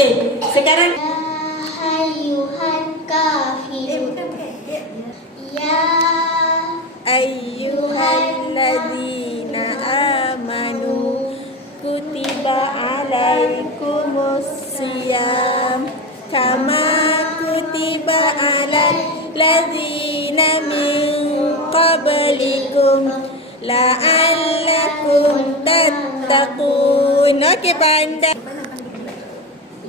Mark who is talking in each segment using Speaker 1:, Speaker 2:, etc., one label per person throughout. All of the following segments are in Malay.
Speaker 1: Okey, sekarang
Speaker 2: Ya ayuhan kafir. Eh,
Speaker 3: ya, ya.
Speaker 2: ya
Speaker 1: ayuhan ladina amanu Kutiba alaikumus siyam Kama kutiba alal ladina min qablikum La'allakum tattaqun. Okey, pandai.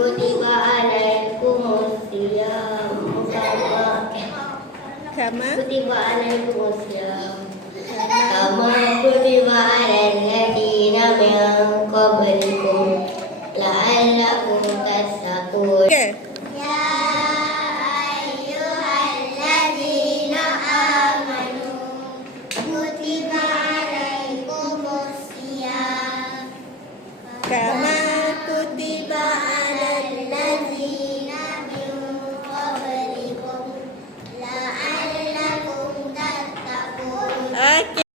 Speaker 2: kutiba alaikum siyam kutiba alaikum siyam ya kutiba alaikum siyam kutiba alaikum siyam kutiba alaikum siyam kutiba.